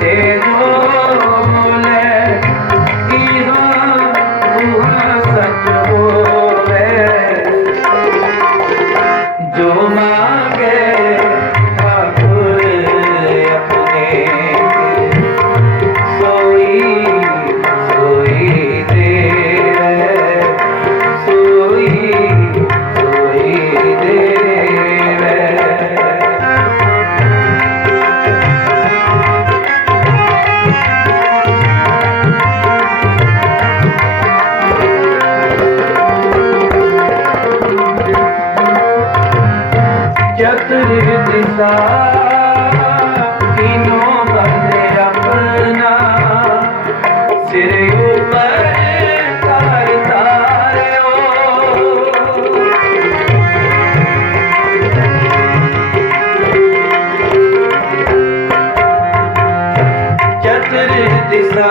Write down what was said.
ਤੇਰੋ ਚਤੁਰ ਦਿਸਾ ਕਿਨੋ ਬੰਦੇ ਆਪਣਾ। ਸਿਰ ਉਪਰ ਤਾਰ ਤਾਰਿਓ। ਚਤੁਰ ਦਿਸਾ